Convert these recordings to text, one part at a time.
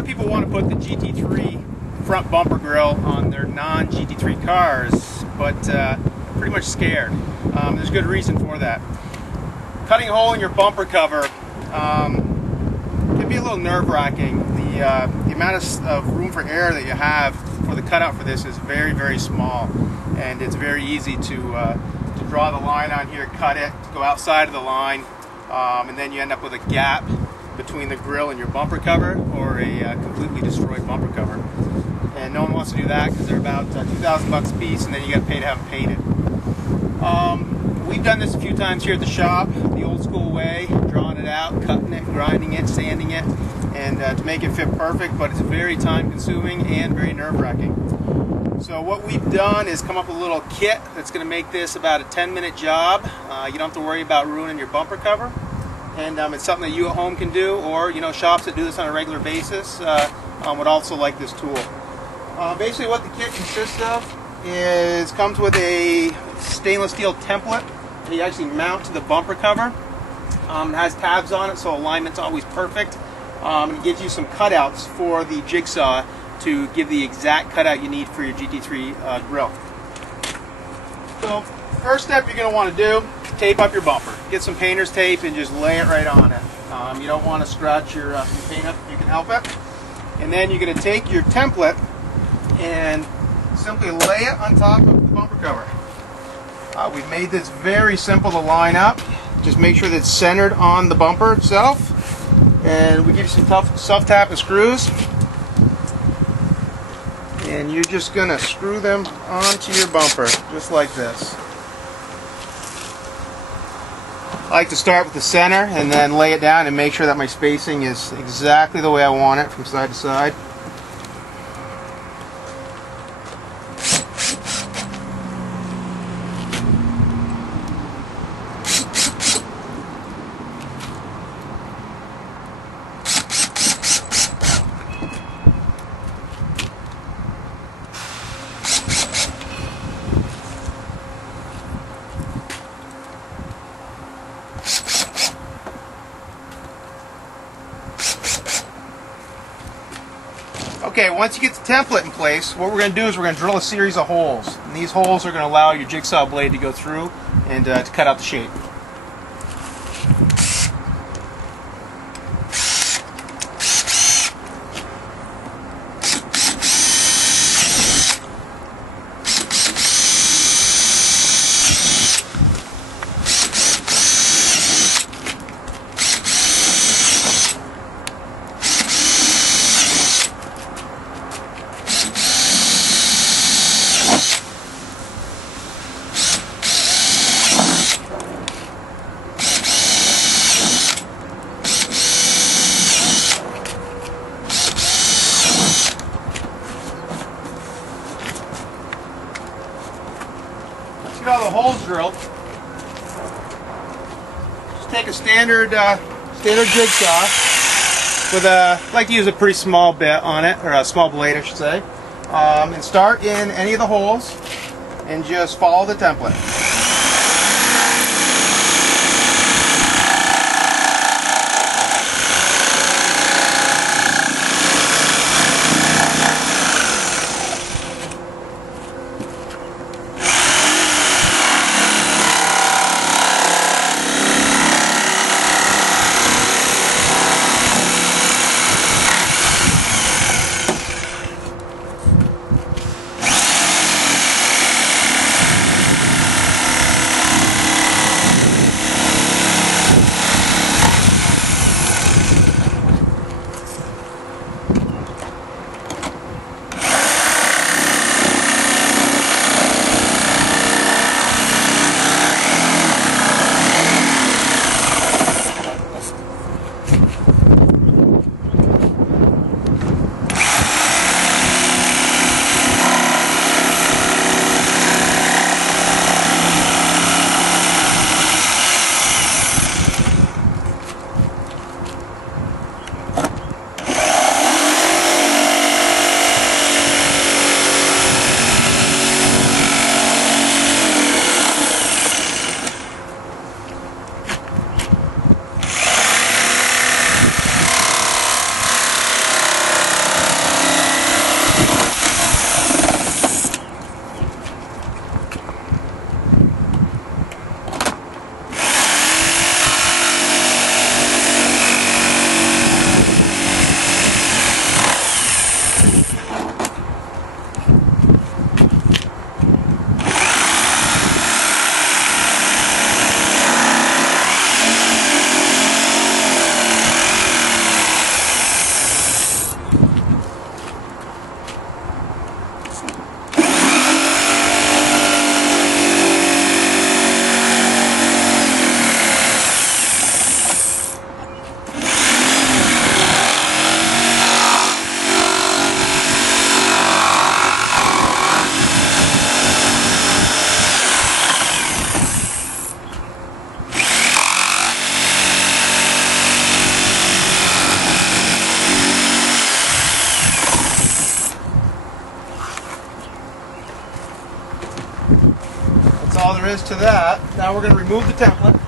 lot of people want to put the GT3 front bumper grille on their non-GT3 cars, but pretty much scared. There's good reason for that. Cutting a hole in your bumper cover can be a little nerve-wracking. The amount of room for error that you have for the cutout for this is very, very small, and it's very easy to draw the line on here, cut it, go outside of the line, and then you end up with a gap between the grille and your bumper cover, or a completely destroyed bumper cover. And no one wants to do that because they're about $2,000 a piece, and then you got to pay to have them painted. We've done this a few times here at the shop, the old school way, drawing it out, cutting it, grinding it, sanding it, and to make it fit perfect, but it's very time consuming and very nerve-wracking. So what we've done is come up with a little kit that's going to make this about a 10-minute job. You don't have to worry about ruining your bumper cover, and it's something that you at home can do, or shops that do this on a regular basis would also like this tool. Basically what the kit consists of comes with a stainless steel template that you actually mount to the bumper cover. It has tabs on it, so alignment's always perfect. And it gives you some cutouts for the jigsaw to give the exact cutout you need for your GT3 grille. So first step you're going to want to do, tape up your bumper. Get some painter's tape and just lay it right on it. You don't want to scratch your paint up if you can help it. And then you're going to take your template and simply lay it on top of the bumper cover. We've made this very simple to line up. Just make sure that it's centered on the bumper itself. And we give you some tough self-tapping screws. And you're just going to screw them onto your bumper, just like this. I like to start with the center and then lay it down and make sure that my spacing is exactly the way I want it from side to side. Okay, once you get the template in place, what we're going to do is we're going to drill a series of holes. And these holes are going to allow your jigsaw blade to go through and to cut out the shape. Get all the holes drilled. Just take a standard jigsaw with I like to use a pretty small bit on it, or a small blade I should say, and start in any of the holes and just follow the template. all there is to that. Now we're going to remove the template.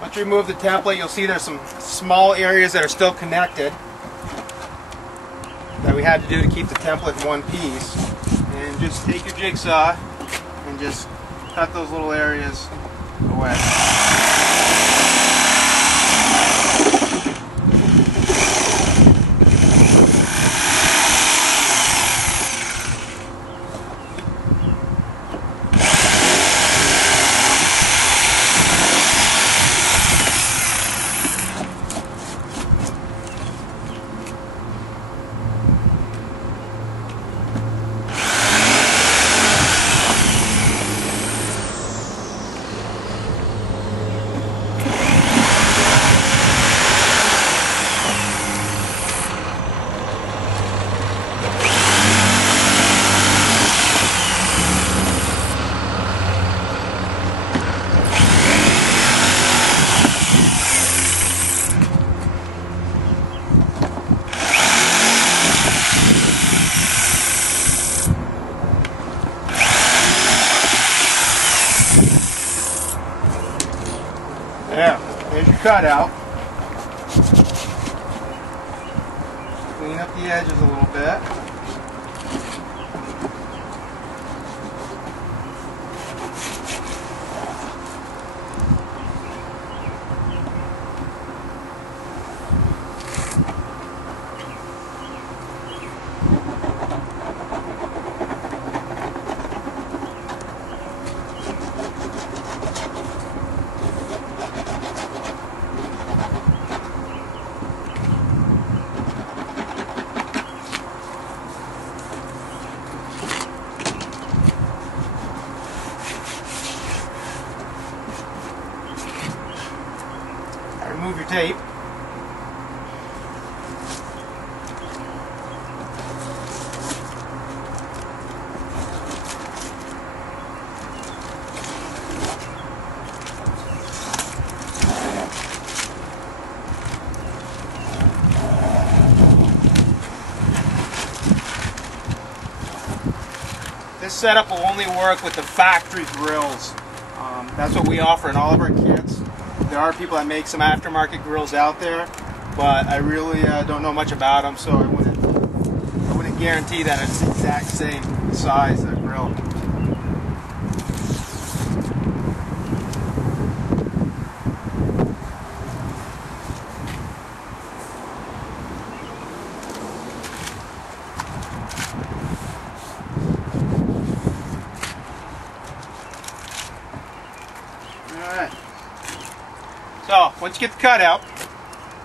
Once you remove the template, you'll see there's some small areas that are still connected that we had to do to keep the template in one piece. And just take your jigsaw and just cut those little areas away. There's your cutout. Clean up the edges a little bit. Remove your tape. This setup will only work with the factory grills. That's what we offer in all of our kits. There are people that make some aftermarket grills out there, but I really don't know much about them, so I wouldn't guarantee that it's the exact same size of the grill. Alright. So, once you get the cutout,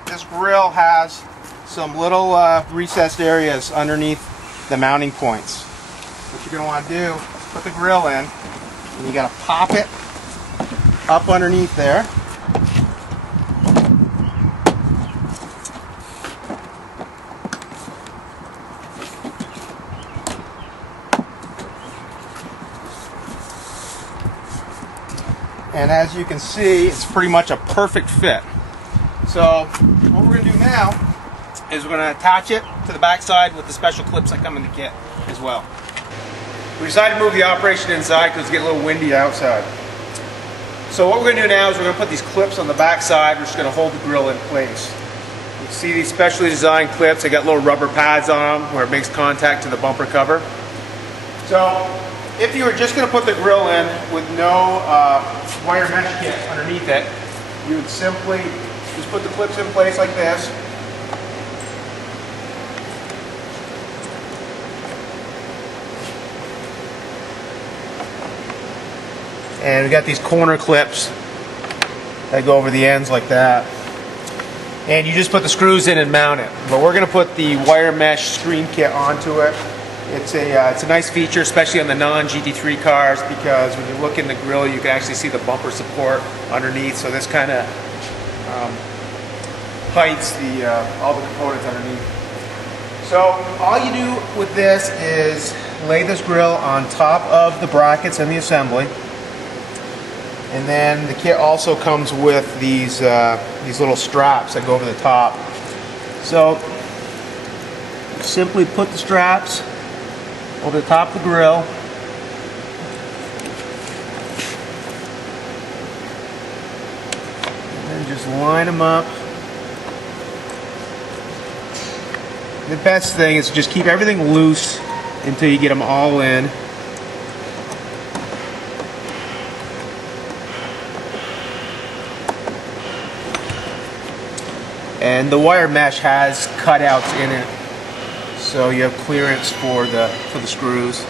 this grill has some little recessed areas underneath the mounting points. What you're going to want to do is put the grill in, and you got to pop it up underneath there. And as you can see, it's pretty much a perfect fit. So what we're going to do now is we're going to attach it to the backside with the special clips that come in the kit as well. We decided to move the operation inside because it's getting a little windy outside. So what we're going to do now is we're going to put these clips on the backside. We're just going to hold the grill in place. You see these specially designed clips. They got little rubber pads on them where it makes contact to the bumper cover. So if you were just going to put the grill in with no wire mesh kit underneath it, you would simply just put the clips in place like this. And we got these corner clips that go over the ends like that. And you just put the screws in and mount it. But we're going to put the wire mesh screen kit onto it. It's a nice feature, especially on the non-GT3 cars, because when you look in the grille, you can actually see the bumper support underneath. So this kind of hides all the components underneath. So all you do with this is lay this grille on top of the brackets and the assembly. And then the kit also comes with these little straps that go over the top. So simply put the straps over the top of the grille. And then just line them up. The best thing is to just keep everything loose until you get them all in. And the wire mesh has cutouts in it, so you have clearance for the screws.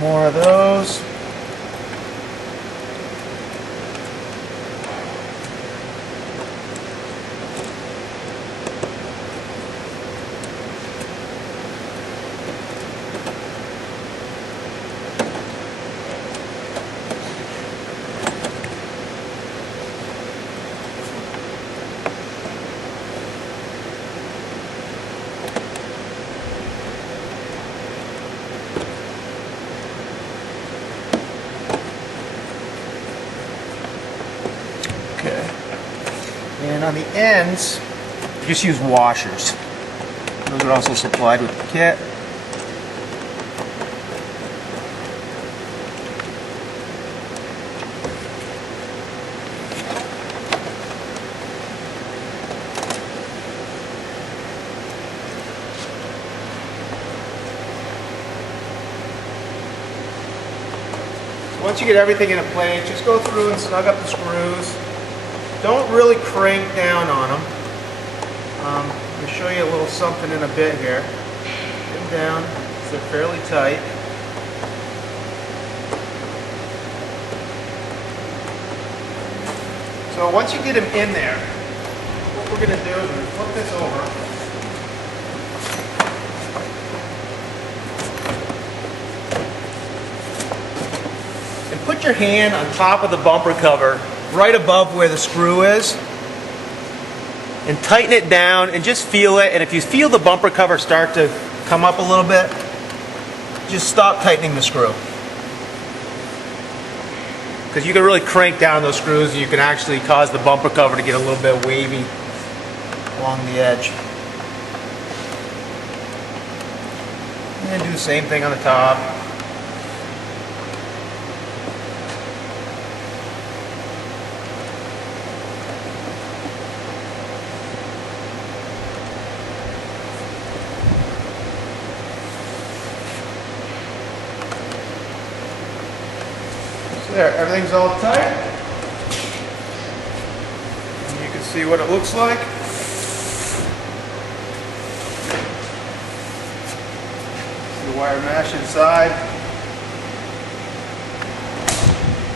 More of those. And on the ends, just use washers. Those are also supplied with the kit. Once you get everything in place, just go through and snug up the screws. Don't really crank down on them. I'll show you a little something in a bit here. Get them down, so they're fairly tight. So once you get them in there, what we're going to do is we're going to flip this over. And put your hand on top of the bumper cover, right above where the screw is, and tighten it down and just feel it. And if you feel the bumper cover start to come up a little bit, just stop tightening the screw, because you can really crank down those screws and you can actually cause the bumper cover to get a little bit wavy along the edge. And do the same thing on the top. There, everything's all tight. And you can see what it looks like. See the wire mesh inside.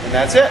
And that's it.